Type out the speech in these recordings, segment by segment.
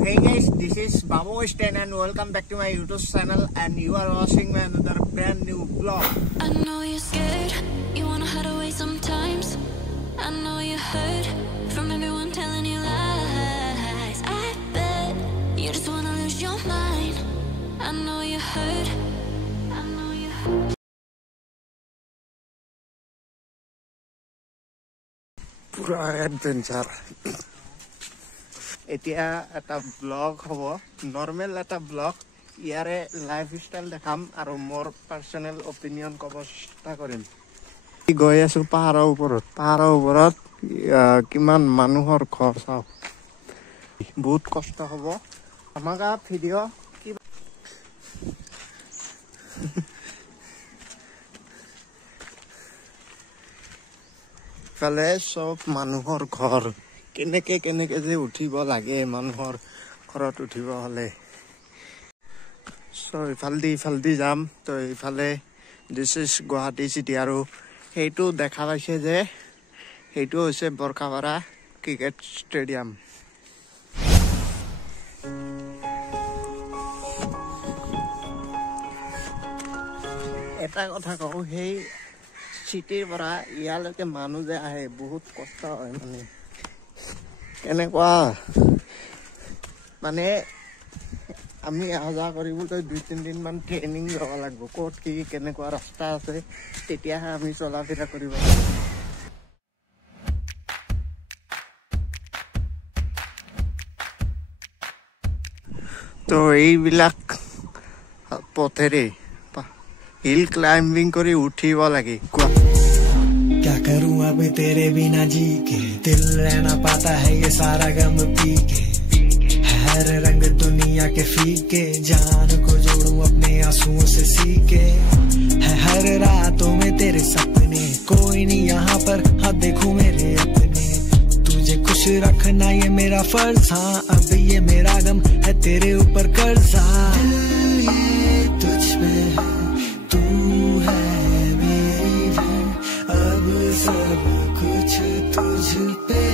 hey guys, this is Babu Stan and welcome back to my YouTube channel and you are watching my another brand new vlog. I know you're scared, you wanna hide away sometimes. I know you hurt from everyone telling you lies. I bet you just wanna lose your mind. I know you hurt, I know you hurt. Pura adventure. এতিয়া এটা blog হ'ব normal এটা blog ইয়াৰে lifestyle দেখাম আৰু মোৰ personal opinion ক'ব চেষ্টা কৰিম গৈ আছো পাহাৰৰ ওপৰত কিমান মানুহৰ ঘৰ চাও বহুত কষ্ট হ'ব আমাক ভিডিঅ কি ফালে সব মানুহৰ ঘৰ কেনেকে যে উঠিব লাগে মানুহৰ ঘৰত উঠিব হলে সো ইফালদি যাম তো ইফালে দিস ইজ গুৱাহাটী চিটি আৰু সেইটো দেখা পাইছে যে সেইটো হৈছে বৰকাপাৰা ক্ৰিকেট ষ্টেডিয়াম এটা কথা কওঁ সেই চিটিৰ পৰা ইয়ালৈকে মানুহ যে আহে বহুত কষ্ট হয় মানে কেনেকুৱা মানে আমি আহা কৰিবলৈ 2-3 দিন মান ট্ৰেইনিং ল'ব লাগিব ক'ত কি কেনেকুৱা ৰাস্তা আছে তেতিয়াহে আমি চলা ফিৰা কৰিব পাৰিম তো এইবিলাক পথেৰে हिल क्लाइंबिंग करी उठी वो लगी क्या करूं अब तेरे बिना जी के दिल रहना पाता है ये सारा गम पी के हर रंग दुनिया के फीके जान को जोड़ूं अपने आंसुओं से सीके है हर रातों में तेरे सपने कोई नहीं यहाँ पर हाँ देखूं मेरे अपने तुझे खुश रखना ये मेरा फर्ज हाँ अब ये मेरा गम है तेरे ऊपर कर्जा तुझ में तू है मेरी जान अब सब कुछ तुझ पे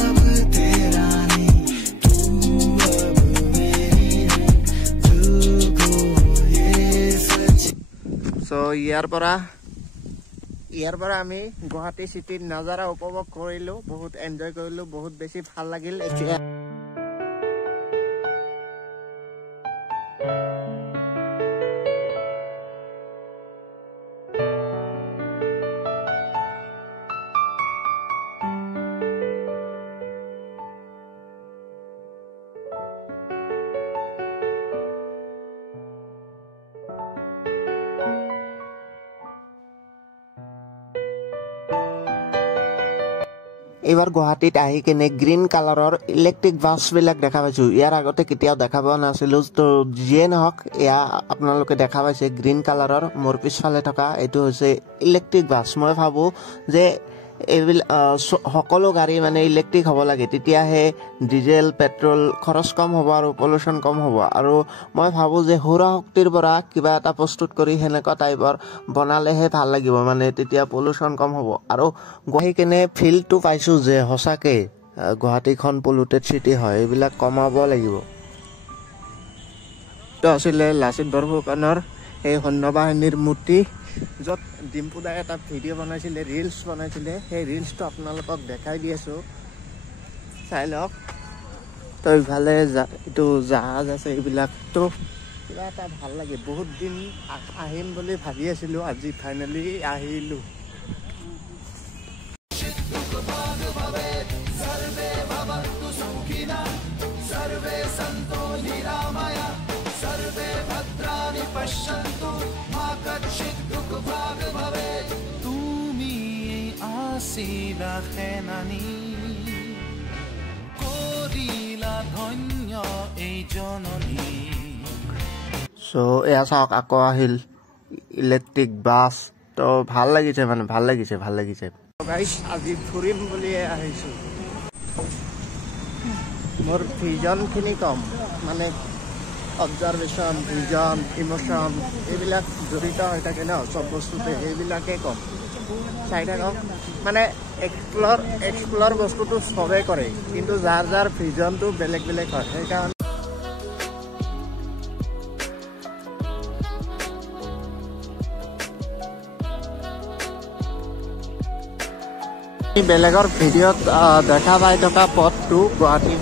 अब तेरा नहीं तू अब मेरी है दिल को ये सच सो ইয়াৰ পৰা আমি গুৱাহাটী সিটিৰ নজাৰা উপভোগ কৰিলো বহুত এনজয় কৰিলো বহুত বেছি ভাল লাগিল এতিয়া এবাৰ গুৱাহাটীত আহি কিনে গ্ৰীণ কালাৰৰ ইলেক্ট্ৰিক বাছ বিলাক দেখা পাইছো ইয়াৰ আগতে কেতিয়াও দেখা পোৱা নাছিলো তো যিয়ে নহওক এয়া আপোনালোকে দেখা পাইছে গ্ৰীণ কালাৰৰ মোৰ পিছফালে থকা এইটো হৈছে ইলেক্ট্ৰিক বাছ মই ভাবো যে সকলো গাড়ী মানে ইলেক্ট্ৰিক হ'ব লাগে তেতিয়াহে ডিজেল পেট্ৰল খৰচ কম হ'ব আৰু পলিউশ্যন কম হ'ব আৰু মই ভাবো যে সৌৰ শক্তিৰ পৰা কিবা এটা প্ৰস্তুত কৰি হেনেকুৱা টাইপৰ বনালেহে ভাল লাগিব মানে তেতিয়া পলিউশ্যন কম হ'ব আৰু গুৱাহাটী কেনে ফিলটো পাইছো যে হসাকে গুৱাহাটীখন পলিউটেড চিটি হয় এইবিলাক কমাব লাগিব তো আসলে লাচিত বৰফুকনৰ এই সৈন্যবাহিনীৰ মূৰ্তি য'ত ডিম্পু দাই এটা ভিডিঅ' বনাইছিলে ৰিলছ বনাইছিলে সেই ৰিলছটো আপোনালোকক দেখাই দি আছো চাই লওক তো ইফালে এইটো জাহাজ আছে এইবিলাকতো কিবা এটা ভাল লাগে বহুত দিন আহিম বুলি ভাবি আছিলো আজি ফাইনেলি আহিলো So এয়া চাওক আকৌ আহিল ইলেক্ট্ৰিক বাছ তো ভাল লাগিছে মানে ভাল লাগিছে গাইস আজি ফুৰিম বুলি আহিছো মোৰ ভিজনখিনি কম মানে অবজারভেশন ভিজন ইমোশন এইবিলাক জড়িত হৈ থাকে ন সব বস্তুতে এইবিলাকে কম চাই থাকক মানে এক্সপ্ল'ৰ বস্তুটো চবেই কৰে কিন্তু যাৰ যাৰ ভিজনটো বেলেগ বেলেগ হয় সেইকাৰণে বেলেগৰ ভিডিঅ'ত দেখা পাই থকা পথটো গুৱাহাটী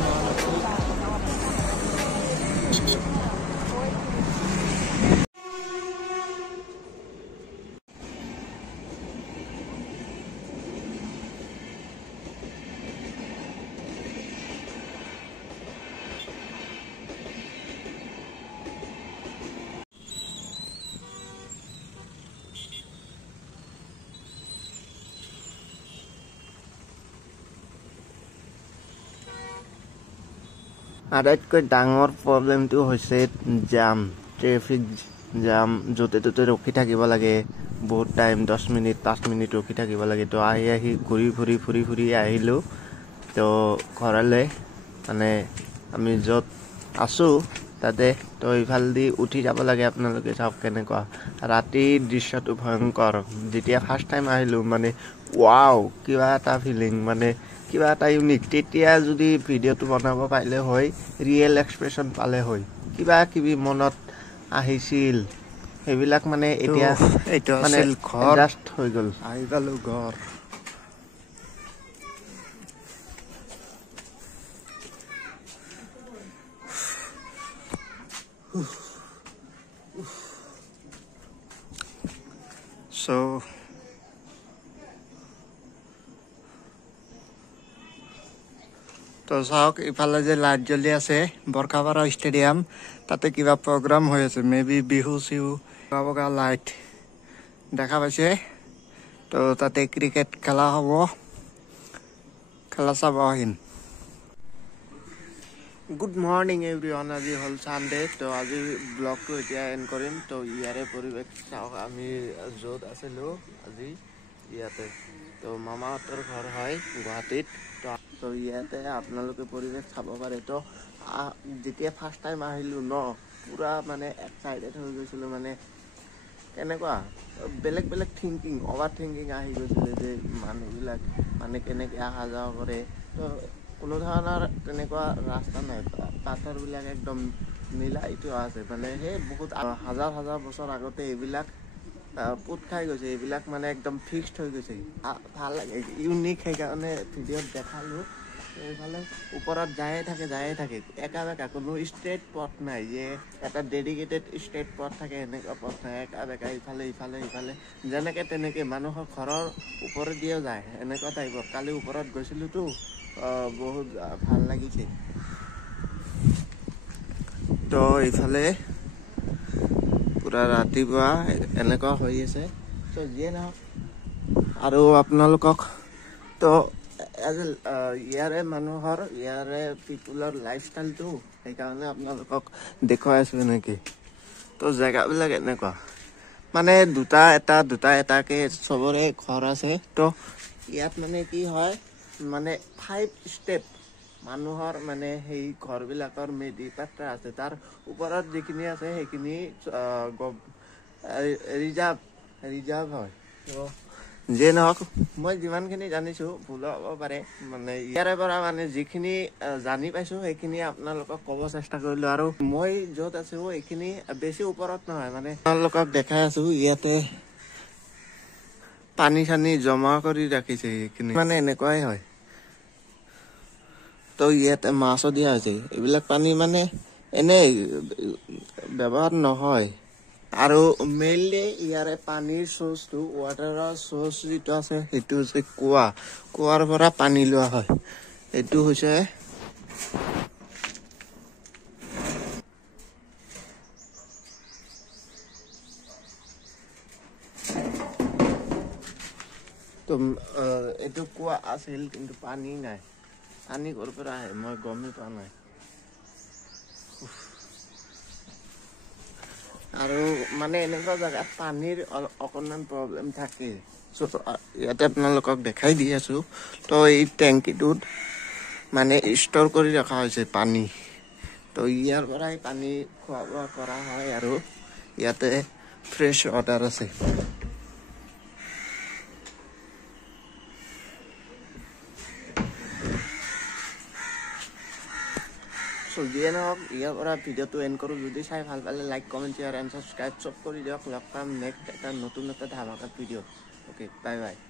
আটাইতকৈ ডাঙৰ প্ৰব্লেমটো হৈছে জাম ট্ৰেফিক জাম য'তে ত'তে ৰখি থাকিব লাগে বহুত টাইম 10 মিনিট 5 মিনিট ৰখি থাকিব লাগে তো আহি ঘূৰি ফুৰি আহিলোঁ তো ঘৰলৈ মানে আমি য'ত আছোঁ তাতে তো ইফালেদি উঠি যাব লাগে আপোনালোকে চাওক কেনেকুৱা ৰাতিৰ দৃশ্যটো ভয়ংকৰ যেতিয়া ফাৰ্ষ্ট টাইম আহিলোঁ মানে ৱাও কিবা এটা ফিলিং মানে কিবা এটা ইউনিক তেতিয়া যদি ভিডিঅ'টো বনাব পাৰিলে হয় ৰিয়েল এক্সপ্ৰেছন পালে হয় কিবা কিবি মনত আহিছিল সেইবিলাক মানে এতিয়া এইটো আছিল ঘৰ জাষ্ট হৈ গ'ল আহি পালোঁ ঘৰ So তো চাওক ইফালে যে লাইট জ্বলি আছে বৰখাপাৰা ষ্টেডিয়াম তাতে কিবা প্ৰগ্ৰাম হৈ আছে মেবি বিহু চিহু বগা লাইট দেখা পাইছে তো তাতে ক্ৰিকেট খেলা হ'ব খেলা চাব আহিম গুড মৰ্নিং এভৰিৱান আজি হ'ল ছানডে তো আজি ব্লগটো এতিয়া এণ্ড কৰিম তো ইয়াৰে পৰিৱেশ চাওক আমি য'ত আছিলোঁ আজি ইয়াতে তো মামাহঁতৰ ঘৰ হয় গুৱাহাটীত তো ইয়াতে আপোনালোকে পৰিৱেশ চাব পাৰে তো যেতিয়া ফাৰ্ষ্ট টাইম আহিলোঁ ন পুৰা মানে এক্সাইটেড হৈ গৈছিলোঁ মানে কেনেকুৱা বেলেগ বেলেগ থিংকিং অভাৰ থিংকিং আহি গৈছিলে যে মানুহবিলাক মানে কেনেকৈ অহা যোৱা কৰে তো কোনো ধৰণৰ তেনেকুৱা ৰাস্তা নাই পাথৰবিলাক একদম মিলাই থোৱা আছে মানে সেই বহুত হাজাৰ হাজাৰ বছৰ আগতে এইবিলাক পোত খাই গৈছে এইবিলাক মানে একদম ফিক্সড হৈ গৈছে ভাল লাগে ইউনিক সেইকাৰণে ভিডিঅ'ত দেখালোঁ এইফালে ওপৰত যায়ে থাকে একা বেকা কোনো ষ্ট্ৰেইট পথ নাই যে এটা ডেডিকেটেড ষ্ট্ৰেইট পথ থাকে এনেকুৱা পথ নাই একা বেকা ইফালে যেনেকৈ তেনেকৈ মানুহৰ ঘৰৰ ওপৰেদিও যায় এনেকুৱা টাইপৰ কালি ওপৰত গৈছিলোঁতো বহুত ভাল লাগিছে তো ইফালে পুৰা ৰাতিপুৱা এনেকুৱা হৈ আছে তো যিয়ে নহওক আৰু আপোনালোকক তো ইয়াৰে মানুহৰ ইয়াৰে পিপুলৰ লাইফষ্টাইলটো সেইকাৰণে আপোনালোকক দেখুৱাই আছোঁ এনেকৈ তো জেগাবিলাক এনেকুৱা মানে দুটা এটাকৈ চবৰে ঘৰ আছে তো ইয়াত মানে কি হয় মানে 5 ষ্টেপ মানুহৰ মানে সেই ঘৰবিলাকৰ মেডি পাত্ৰা আছে তাৰ ওপৰত যিখিনি আছে সেইখিনি ৰিজাৰ্ভ হয় তো যিয়ে নহওক মই যিমানখিনি জানিছোঁ ভুল হ'ব পাৰে মানে ইয়াৰে পৰা মানে যিখিনি জানি পাইছোঁ সেইখিনি আপোনালোকক ক'ব চেষ্টা কৰিলোঁ আৰু মই য'ত আছোঁ এইখিনি বেছি ওপৰত নহয় মানে আপোনালোকক দেখাই আছোঁ ইয়াতে পানী চানী জমা কৰি ৰাখিছে এইখিনি মানে এনেকুৱাই হয় তো ইয়াতে মাছো দিয়া হৈছে এইবিলাক পানী মানে এনেই ব্যৱহাৰ নহয় আৰু মেইনলি ইয়াৰে পানীৰ চ'ৰ্চটো ৱাটাৰৰ চ'ৰ্চ যিটো আছে সেইটো হৈছে কুৱাৰ পৰা পানী লোৱা হয় এইটো হৈছে তো এইটো কুৱা আছিল কিন্তু পানী নাই পানী ক'ৰ পৰা আহে মই গমেই পোৱা নাই আৰু মানে এনেকুৱা জেগাত পানীৰ অকণমান প্ৰব্লেম থাকে ইয়াতে আপোনালোকক দেখাই দি আছোঁ তো এই টেংকিটোত মানে ষ্ট'ৰ কৰি ৰখা হৈছে পানী তো ইয়াৰ পৰাই পানী খোৱা বোৱা কৰা হয় আৰু ইয়াতে ফ্ৰেছ ৱাটাৰ আছে আছোঁ যিয়ে নহওক ইয়াৰ পৰা ভিডিঅ'টো এণ্ড কৰোঁ যদি চাই ভাল পালে like comment share and subscribe চব কৰি দিয়ক লগ পাম নেক্সট এটা নতুন এটা ধামাকা ভিডিঅ' অ'কে বাই বাই